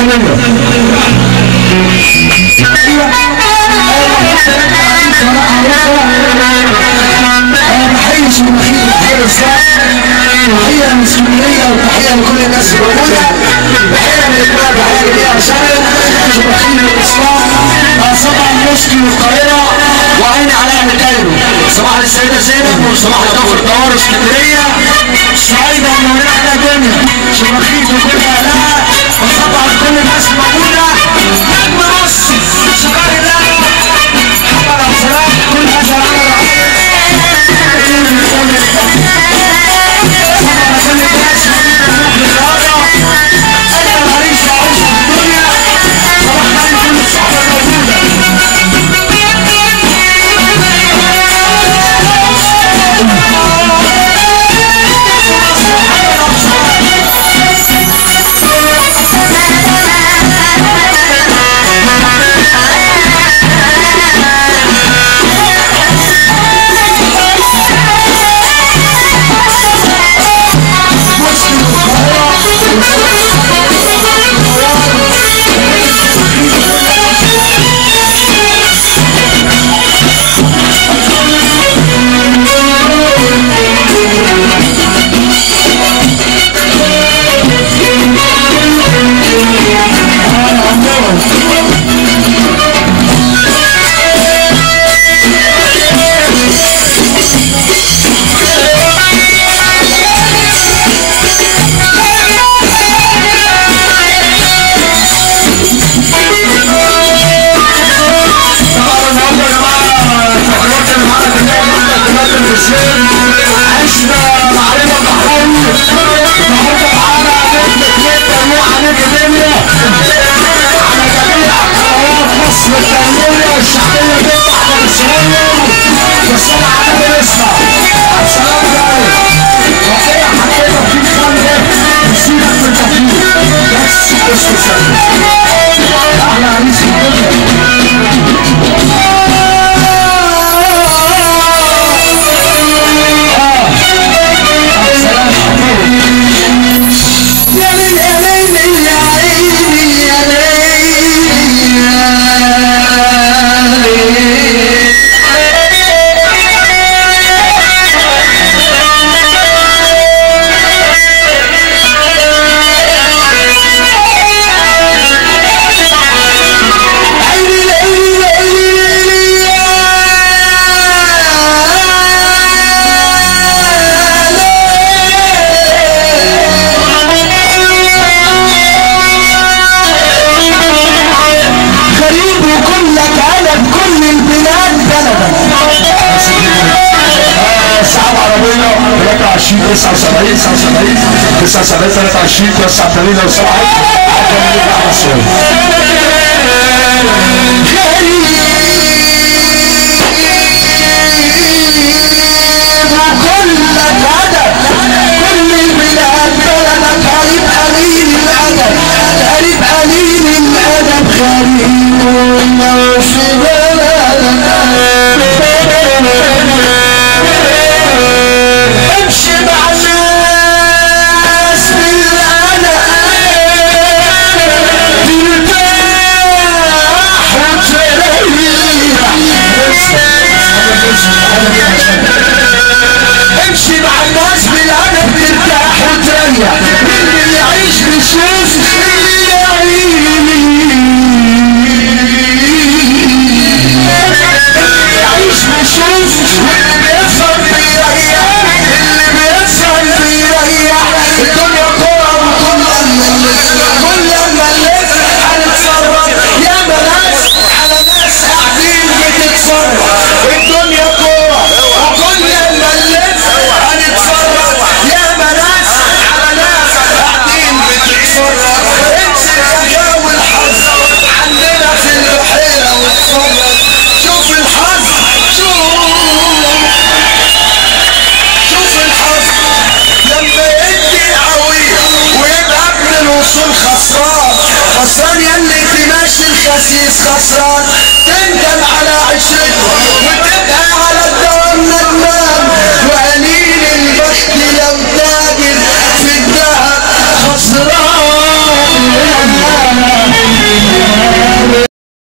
الوصوليه. تحيه شماخيل الحارس تحيه للاسكندريه وتحيه لكل الناس الموجوده. تحيه للإجماع تحيه لجميع رسائل شماخيل الاسلام صباح المسكي والقاهره وعيني على اهل كايرو. صباح للسيده زينب وصباح لكفر الدوار اسكندريه سعيده ومنورين على الدنيا شماخيل وكل اهلها وصباح لكل الناس الموجوده. نجم مصر شكر الله محمد عبد السلام كل هذا العمل خسران يلي تماشي الخسيس خسران تندم على عشرة